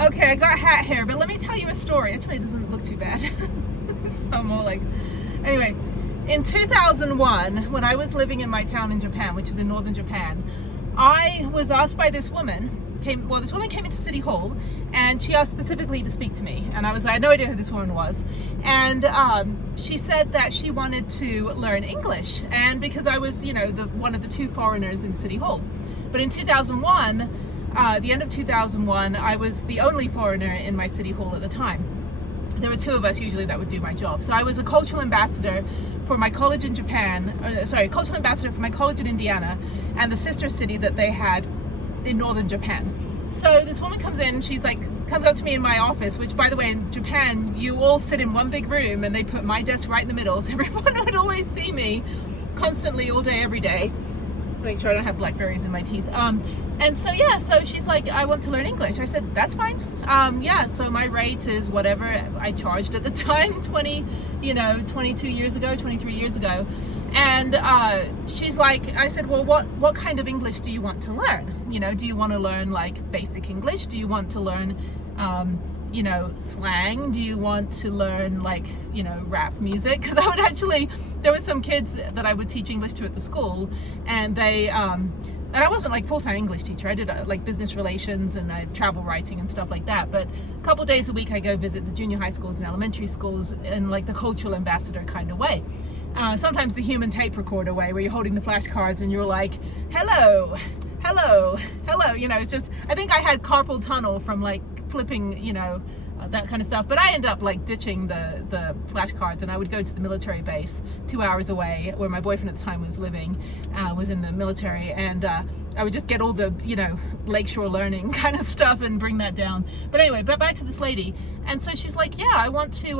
Okay, I got hat hair, but let me tell you a story. Actually, it doesn't look too bad. So more like, anyway, in 2001, when I was living in my town in Japan, which is in northern Japan, I was asked by this woman. This woman came into City Hall, and she asked specifically to speak to me, and I had no idea who this woman was, and she said that she wanted to learn English, and because I was, one of the two foreigners in City Hall. But in 2001, the end of 2001, I was the only foreigner in my City Hall at the time. There were two of us usually that would do my job. So I was a cultural ambassador for my college in Japan, cultural ambassador for my college in Indiana, and the sister city that they had in northern Japan. So this woman comes in, comes up to me in my office, which by the way, in Japan, you all sit in one big room and they put my desk right in the middle, so everyone would always see me constantly, all day, every day. Make sure I don't have blackberries in my teeth. And so she's like, I want to learn English. I said, that's fine. So my rate is whatever I charged at the time, 23 years ago. And she's like, I said, well, what kind of English do you want to learn? Do you want to learn like basic English? Do you want to learn, slang? Do you want to learn like, rap music? Because there were some kids that I would teach English to at the school, and and I wasn't like full-time English teacher. I did like business relations and I travel writing and stuff like that. But a couple days a week I go visit the junior high schools and elementary schools in like the cultural ambassador kind of way. Sometimes the human tape recorder way, where you're holding the flashcards and you're like, hello. It's just, I think I had carpal tunnel from like flipping, that kind of stuff. But I ended up like ditching the flashcards, and I would go to the military base 2 hours away where my boyfriend at the time was living, was in the military, and I would just get all the lakeshore learning kind of stuff and bring that down. But anyway, back to this lady, and so she's like, yeah, I want to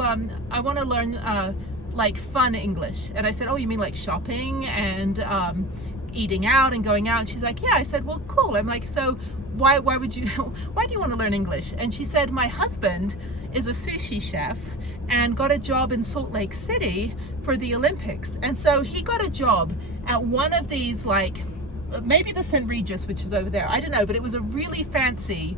learn like fun English. And I said, oh, you mean like shopping and eating out and going out? And she's like, yeah. I said, well, cool. I'm like, so why do you want to learn English? And she said, my husband is a sushi chef and got a job in Salt Lake City for the Olympics. And so he got a job at one of these, like maybe the St. Regis, which is over there, I don't know, but it was a really fancy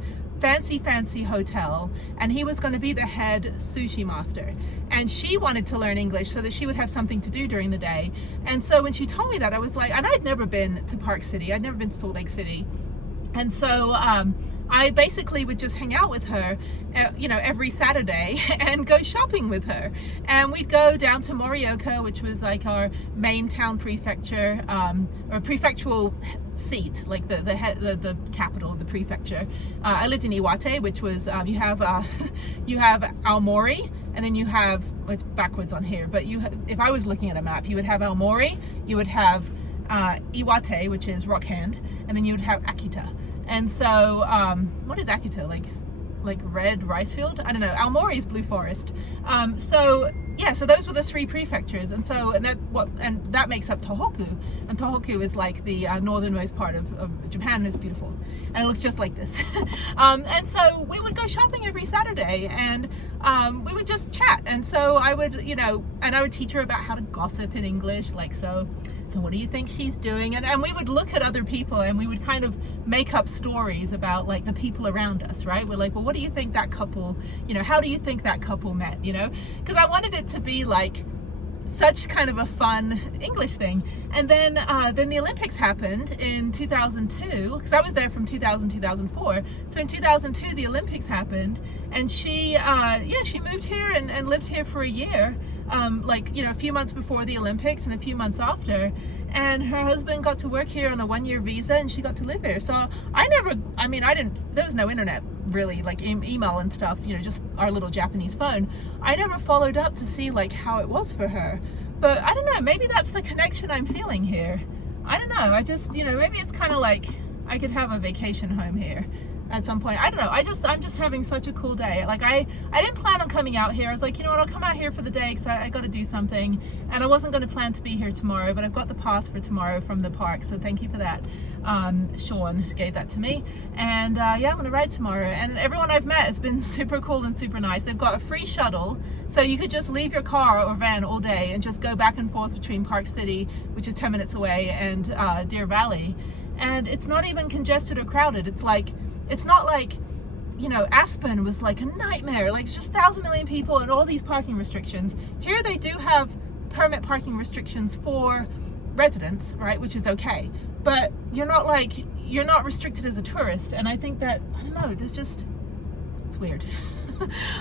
hotel, and he was going to be the head sushi master. And she wanted to learn English so that she would have something to do during the day. And so when she told me that, I was like, and I'd never been to Park City, I'd never been to Salt Lake City. And so I basically would just hang out with her, every Saturday and go shopping with her. And we'd go down to Morioka, which was like our main town prefecture, or prefectural seat, like the capital of the prefecture. I lived in Iwate, which was, you have Aomori, and then you have, it's backwards on here, but if I was looking at a map, you would have Aomori, you would have Iwate, which is Rockhand, and then you would have Akita. And so what is Akita, like red rice field? I don't know. Aomori is Blue Forest. So those were the three prefectures, and that makes up Tohoku, and Tohoku is like the northernmost part of Japan, and it's beautiful, and it looks just like this. And so we would go shopping every Saturday, and we would just chat. And so I would, and I would teach her about how to gossip in English, like so what do you think she's doing? And we would look at other people, and we would kind of make up stories about like the people around us, right? We're like, well, what do you think that couple, how do you think that couple met, because I wanted it to be like such kind of a fun English thing. And then the Olympics happened in 2002, because I was there from 2000 2004. So in 2002 the Olympics happened, and she moved here and lived here for a year, a few months before the Olympics and a few months after, and her husband got to work here on a one-year visa, and she got to live here. So there was no internet really, like email and stuff, just our little Japanese phone. I never followed up to see like how it was for her, but I don't know, maybe that's the connection I'm feeling here. I don't know, I just, maybe it's kind of like I could have a vacation home here at some point. I don't know, I'm just having such a cool day. Like I didn't plan on coming out here. I was like, I'll come out here for the day because I got to do something, and I wasn't going to plan to be here tomorrow, but I've got the pass for tomorrow from the park, so thank you for that. Sean gave that to me, and I'm going to ride tomorrow, and everyone I've met has been super cool and super nice. They've got a free shuttle, so you could just leave your car or van all day and just go back and forth between Park City, which is 10 minutes away, and Deer Valley, and it's not even congested or crowded. It's not like you know, Aspen was like a nightmare, like it's just 1,000 million people and all these parking restrictions. Here they do have permit parking restrictions for residents, right, which is okay, but you're not restricted as a tourist. And I think that, I don't know, it's weird.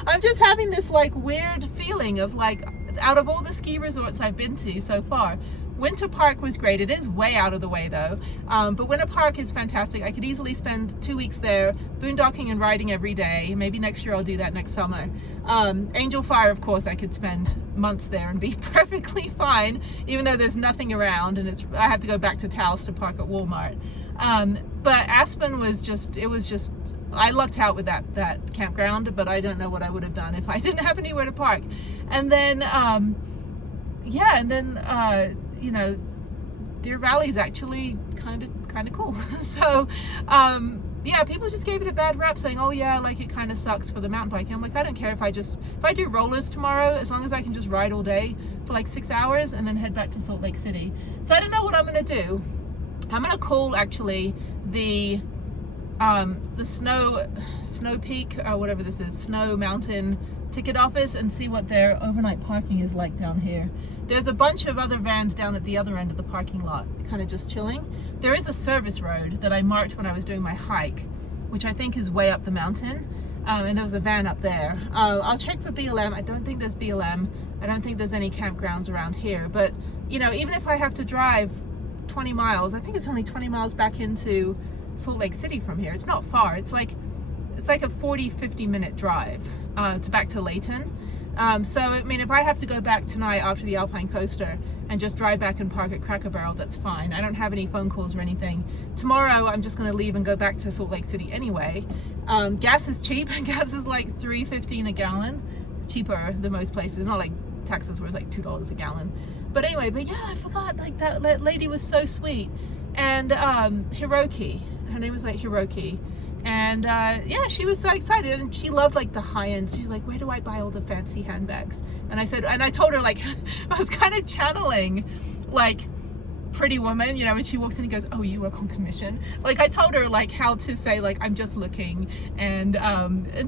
I'm just having this like weird feeling of like, out of all the ski resorts I've been to so far, Winter Park was great. It is way out of the way though, but Winter Park is fantastic. I could easily spend 2 weeks there, boondocking and riding every day. Maybe next year I'll do that next summer. Angel Fire, of course, I could spend months there and be perfectly fine, even though there's nothing around and I have to go back to Taos to park at Walmart. But Aspen was just, I lucked out with that campground, but I don't know what I would have done if I didn't have anywhere to park. And then, yeah, and then, you know, Deer Valley is actually kind of cool. So, yeah, people just gave it a bad rap, saying, oh yeah, like it kind of sucks for the mountain biking. I'm like, I don't care if I do rollers tomorrow, as long as I can just ride all day for like 6 hours and then head back to Salt Lake City. So I don't know what I'm gonna do. I'm gonna call actually the Snow Peak, whatever this is, Snow Mountain ticket office, and see what their overnight parking is like down here. There's a bunch of other vans down at the other end of the parking lot, kind of just chilling. There is a service road that I marked when I was doing my hike, which I think is way up the mountain, and there was a van up there. I'll check for BLM. I don't think there's BLM. I don't think there's any campgrounds around here, but you know, even if I have to drive 20 miles, I think it's only 20 miles back into Salt Lake City from here. It's not far. It's like a 40-50 minute drive back to Layton. So I mean, if I have to go back tonight after the Alpine Coaster and just drive back and park at Cracker Barrel, that's fine. I don't have any phone calls or anything. Tomorrow I'm just going to leave and go back to Salt Lake City anyway. Gas is cheap. Gas is like $3.15 a gallon, cheaper than most places. Not like Texas where it's like $2 a gallon. But anyway, but yeah, I forgot, like that lady was so sweet. And Hiroki, her name was like Hiroki, and yeah, she was so excited, and she loved like the high end. She's like, where do I buy all the fancy handbags? And I told her, like, I was kind of channeling like Pretty Woman, you know, when she walks in and goes, oh, you work on commission. Like, I told her like how to say like, I'm just looking. And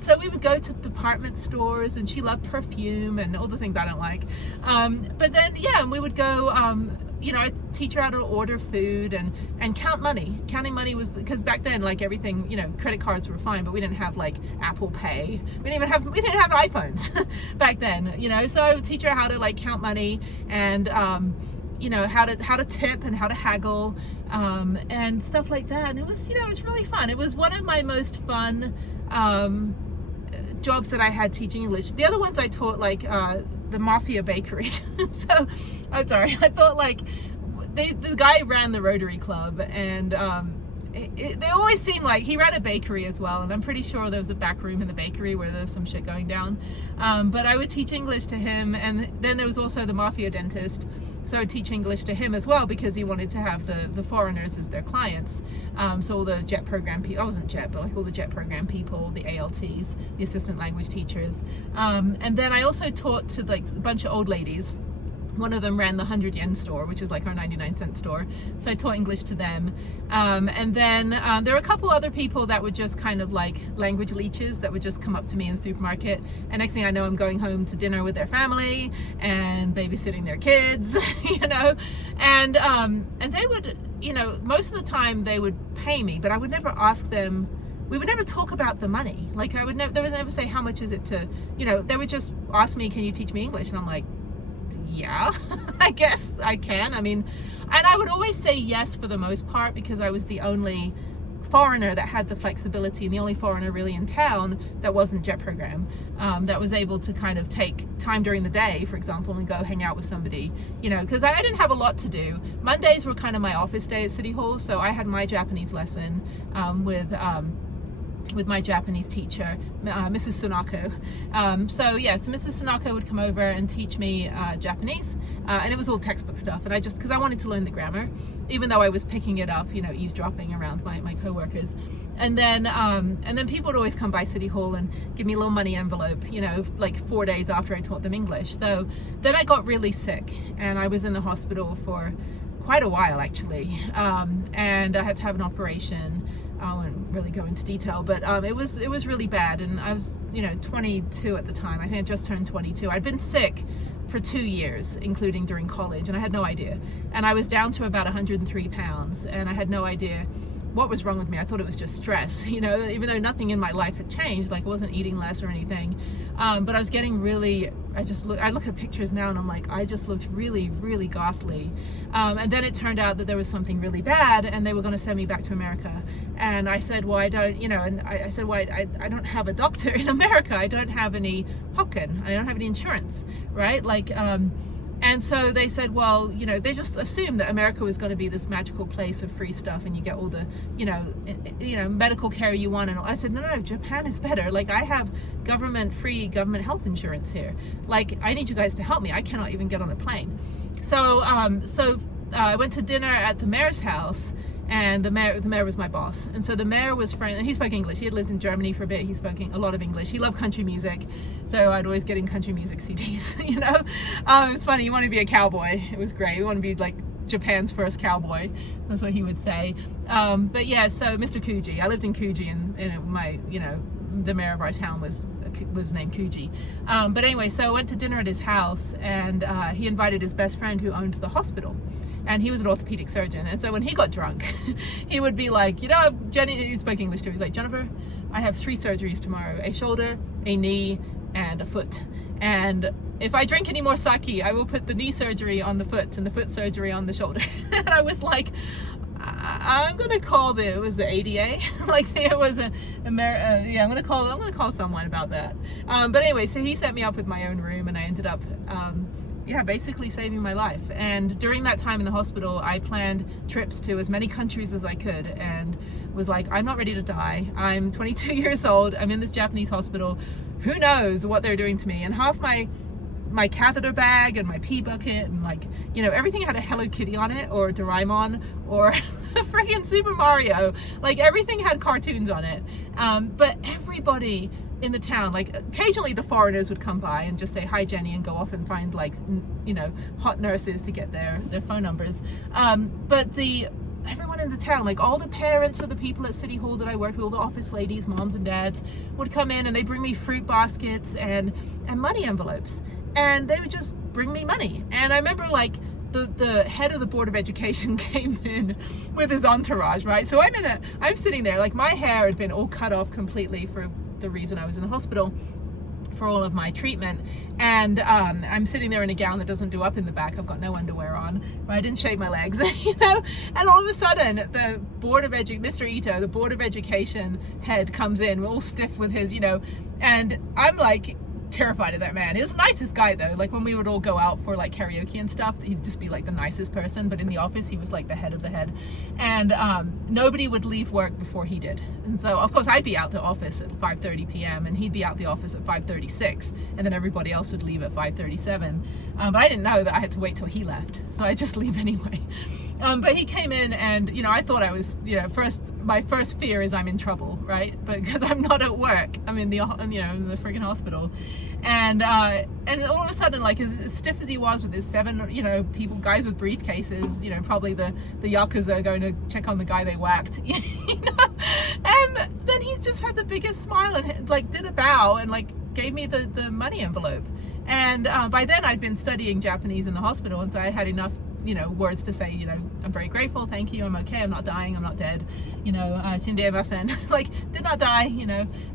so we would go to department stores, and she loved perfume and all the things I don't like. But then, yeah, we would go, you know, I'd teach her how to order food and count money. Counting money was, because back then, like everything, you know, credit cards were fine, but we didn't have like Apple Pay. We didn't have iPhones back then, you know. So I would teach her how to like count money, and you know, how to tip and how to haggle, and stuff like that. And it was, you know, it was really fun. It was one of my most fun jobs that I had teaching English. The other ones I taught, like the Mafia Bakery. So I'm sorry, I thought like the guy ran the Rotary Club, and they always seemed like he ran a bakery as well, and I'm pretty sure there was a back room in the bakery where there was some shit going down. But I would teach English to him, and then there was also the Mafia dentist, so I'd teach English to him as well, because he wanted to have the foreigners as their clients. So all the JET program people, I wasn't JET, but like all the JET program people, the ALTs, the assistant language teachers. And then I also taught to like a bunch of old ladies. One of them ran the 100 yen store, which is like our 99-cent store. So I taught English to them. And then there were a couple other people that were just kind of like language leeches that would just come up to me in the supermarket. And next thing I know, I'm going home to dinner with their family and babysitting their kids, you know. And they would, you know, most of the time they would pay me, but I would never ask them. We would never talk about the money. Like they would never say, how much is it to, you know, they would just ask me, can you teach me English? And I'm like, yeah, I guess I can. I mean, and I would always say yes for the most part, because I was the only foreigner that had the flexibility, and the only foreigner really in town that wasn't JET program, that was able to kind of take time during the day, for example, and go hang out with somebody, you know, because I didn't have a lot to do. Mondays were kind of my office day at City Hall, so I had my Japanese lesson with my Japanese teacher, Mrs. Sunako. So yeah, so Mrs. Sunako would come over and teach me Japanese, and it was all textbook stuff, and because I wanted to learn the grammar, even though I was picking it up, you know, eavesdropping around my co-workers. And then people would always come by City Hall and give me a little money envelope, you know, like 4 days after I taught them English. So then I got really sick, and I was in the hospital for quite a while actually, and I had to have an operation. And really go into detail, but it was really bad. And I was, 22 at the time. I think I just turned 22. I'd been sick for 2 years, including during college, and I had no idea. And I was down to about 103 pounds, and I had no idea what was wrong with me. I thought it was just stress, even though nothing in my life had changed, like I wasn't eating less or anything. But I was getting really, I look at pictures now and I'm like, I just looked really, really ghastly. And then it turned out that there was something really bad and they were going to send me back to America. And I said, well, I don't, and I said, well, I don't have a doctor in America. I don't have any Hocken. I don't have any insurance, right? And so they said, well, they just assumed that America was going to be this magical place of free stuff and you get all the, medical care you want. And I said, no, Japan is better. Like, I have free government health insurance here. Like, I need you guys to help me. I cannot even get on a plane. So I went to dinner at the mayor's house, and the mayor was my boss. And so the mayor was friend, and he spoke English. He had lived in Germany for a bit. He spoke a lot of English. He loved country music, so I'd always get in country music CDs. It's funny. You want to be a cowboy. It was great. You want to be like Japan's first cowboy. That's what he would say. But yeah, so Mr. Kuji. I lived in Kuji, and the mayor of our town was named Kuji. But anyway, so I went to dinner at his house, and he invited his best friend who owned the hospital. And he was an orthopedic surgeon. And so when he got drunk, he would be like, Jenny, he spoke English too. He's like, Jennifer, I have 3 surgeries tomorrow: a shoulder, a knee, and a foot. And if I drink any more sake, I will put the knee surgery on the foot and the foot surgery on the shoulder. And I was like, I'm gonna call it was the ADA. Like, there was I'm gonna call someone about that. But anyway, so he set me up with my own room, and I ended up basically saving my life. And during that time in the hospital, I planned trips to as many countries as I could, and was like, I'm not ready to die. I'm 22 years old. I'm in this Japanese hospital. Who knows what they're doing to me? And half my catheter bag and my pee bucket and everything had a Hello Kitty on it, or Doraemon, or freaking Super Mario. Like, everything had cartoons on it. But everybody in the town, like, occasionally the foreigners would come by and just say hi Jenny and go off and find hot nurses to get their phone numbers. But everyone in the town, like all the parents of the people at City Hall that I worked with, all the office ladies, moms and dads, would come in and they bring me fruit baskets and money envelopes, and they would just bring me money. And I remember the head of the Board of Education came in with his entourage, right? So I'm sitting there, like, my hair had been all cut off completely for the reason I was in the hospital for all of my treatment, and I'm sitting there in a gown that doesn't do up in the back. I've got no underwear on, but I didn't shave my legs, and all of a sudden the Mr. Ito, the Board of Education head, comes in all stiff with his, and I'm like terrified of that man. He was the nicest guy though. Like, when we would all go out for like karaoke and stuff, he'd just be like the nicest person, but in the office he was like the head of the head. And nobody would leave work before he did. And so of course I'd be out the office at 5:30 p.m. and he'd be out the office at 5:36, and then everybody else would leave at 5:37. But I didn't know that I had to wait till he left, so I just leave anyway. But he came in, and I thought I was, my first fear is I'm in trouble, right? But because I'm not at work, I'm in the in the friggin' hospital, and all of a sudden, like, as stiff as he was with his 7 guys with briefcases, probably the yakuza are going to check on the guy they whacked, and then he just had the biggest smile and like did a bow and like gave me the money envelope. And by then I'd been studying Japanese in the hospital, and so I had enough words to say, I'm very grateful, thank you, I'm okay, I'm not dying, I'm not dead, shindeimasen, like, did not die,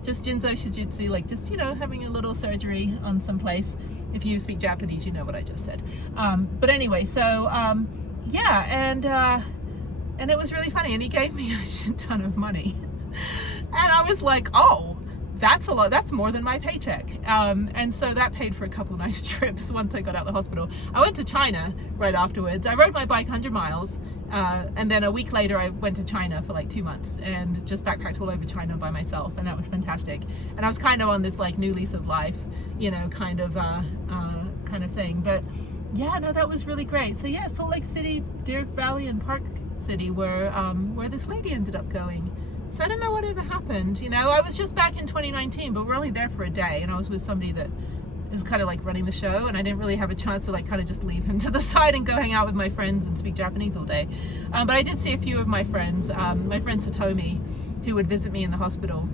just jinzo shijutsu, like, just, having a little surgery on some place. If you speak Japanese, you know what I just said. But anyway, so, yeah, and it was really funny, and he gave me a shit ton of money. And I was like, oh, that's a lot. That's more than my paycheck. And so that paid for a couple nice trips once I got out of the hospital. I went to China right afterwards. I rode my bike 100 miles. And then a week later, I went to China for like 2 months and just backpacked all over China by myself. And that was fantastic. And I was kind of on this like new lease of life, kind of thing. But yeah, no, that was really great. So yeah, Salt Lake City, Deer Valley, and Park City where this lady ended up going. So I don't know what ever happened. I was just back in 2019, but we're only there for a day, and I was with somebody that was kind of like running the show, and I didn't really have a chance to like kind of just leave him to the side and go hang out with my friends and speak Japanese all day. But I did see a few of my friends. My friend Satomi, who would visit me in the hospital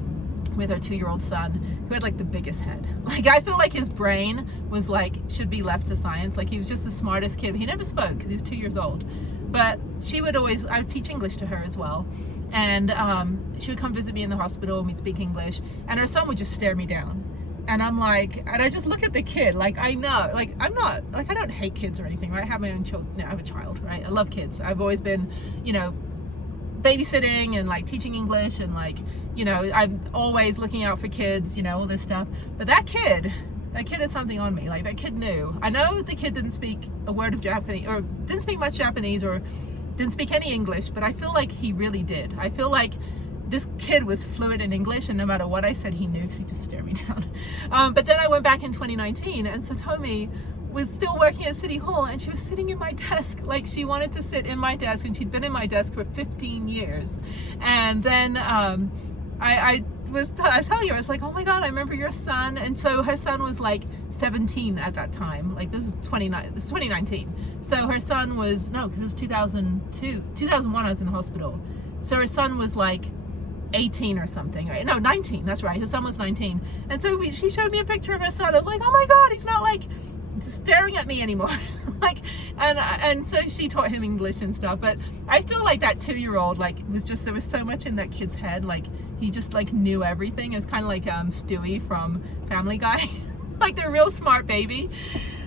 with her 2-year-old son, who had like the biggest head. Like, I feel like his brain was like, should be left to science. Like, he was just the smartest kid. He never spoke because he was 2 years old. But she would always, I would teach English to her as well. And she would come visit me in the hospital and we'd speak English. And her son would just stare me down. And I'm like, and I just look at the kid, like, I know, like, I'm not, like, I don't hate kids or anything, right? I have my own children, no, I have a child, right? I love kids. I've always been, you know, babysitting and like teaching English and like, you know, I'm always looking out for kids, you know, all this stuff. But that kid had something on me. Like, that kid knew. I know the kid didn't speak a word of Japanese, or didn't speak much Japanese, or didn't speak any English, but I feel like he really did. I feel like this kid was fluent in English, and no matter what I said, he knew, because he just stared me down. But then I went back in 2019, and Satomi was still working at City Hall, and she was sitting in my desk. Like, she wanted to sit in my desk, and she'd been in my desk for 15 years. And then I was telling her, I was like, oh my God, I remember your son. And so her son was like 17 at that time. Like, this is 2019. So her son was, no, because it was 2001 I was in the hospital. So her son was like 18 or something, right? No, 19, that's right. His son was 19. And so she showed me a picture of her son. I was like, oh my God, he's not like staring at me anymore. Like, and so she taught him English and stuff. But I feel like that 2-year-old, like, was just, there was so much in that kid's head. Like, he just like knew everything. It was kind of like Stewie from Family Guy. Like, the real smart baby.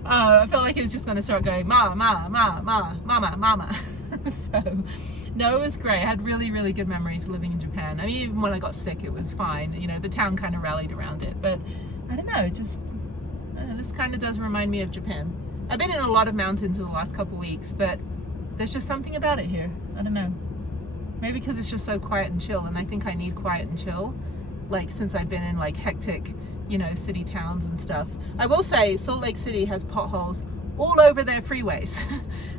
I felt like he was just going to start going, ma, ma, ma, ma, mama, mama. So no, it was great. I had really, really good memories living in Japan. I mean, even when I got sick, it was fine. You know, the town kind of rallied around it. But I don't know, just, this kind of does remind me of Japan. I've been in a lot of mountains in the last couple of weeks, but there's just something about it here. I don't know. Maybe because it's just so quiet and chill, and I think I need quiet and chill. Like, since I've been in like hectic, you know, city towns and stuff. I will say Salt Lake City has potholes all over their freeways.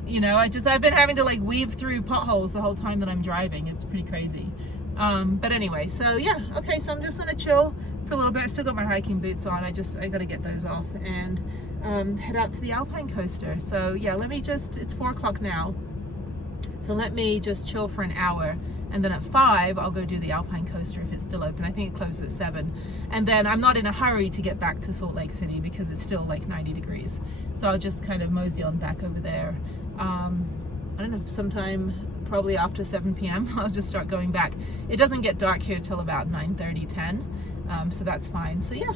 You know, I've been having to like weave through potholes the whole time that I'm driving. It's pretty crazy. But anyway, so yeah, okay, so I'm just gonna chill for a little bit. I still got my hiking boots on. I gotta get those off and head out to the Alpine Coaster. So yeah, it's 4 o'clock now. So let me just chill for an hour, and then at 5 I'll go do the Alpine Coaster if it's still open. I think it closes at 7. And then I'm not in a hurry to get back to Salt Lake City because it's still like 90 degrees. So I'll just kind of mosey on back over there. I don't know, sometime probably after 7 p.m. I'll just start going back. It doesn't get dark here till about 9:30, 10. So that's fine. So yeah,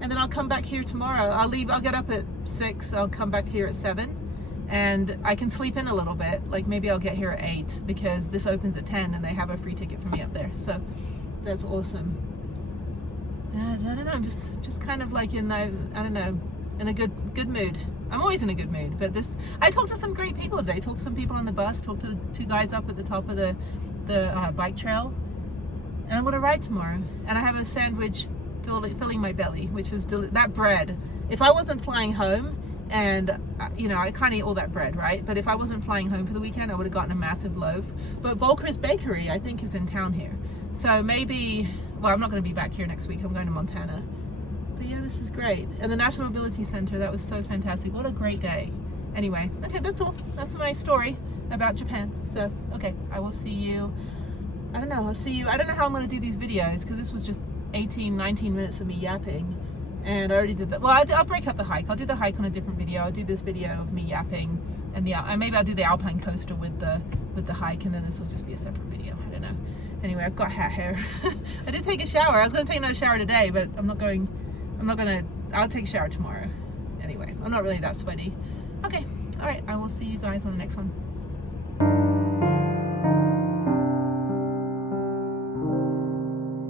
and then I'll come back here tomorrow. I'll get up at 6. I'll come back here at 7. And I can sleep in a little bit. Like, maybe I'll get here at 8 because this opens at 10 and they have a free ticket for me up there. So that's awesome. I don't know, I'm just kind of like in a good mood. I'm always in a good mood, but I talked to some great people today. Talked to some people on the bus, talked to 2 guys up at the top of the bike trail. And I'm gonna ride tomorrow. And I have a sandwich filling my belly, which was that bread. If I wasn't flying home, and you know, I can't eat all that bread, right? But if I wasn't flying home for the weekend, I would have gotten a massive loaf. But Volker's Bakery, I think, is in town here. So maybe, well, I'm not going to be back here next week. I'm going to Montana. But yeah, this is great. And the National Mobility Center, that was so fantastic. What a great day. Anyway, okay, that's all. That's my story about Japan. So, okay, I will see you. I don't know. I'll see you. I don't know how I'm going to do these videos because this was just 18, 19 minutes of me yapping. And I already did that. Well, I'll break up the hike. I'll do the hike on a different video. I'll do this video of me yapping, and maybe I'll do the Alpine Coaster with the hike, and then this will just be a separate video. I don't know. Anyway, I've got hat hair. I did take a shower. I was going to take another shower today, but I'll take a shower tomorrow. Anyway, I'm not really that sweaty. Okay, all right. I will see you guys on the next one.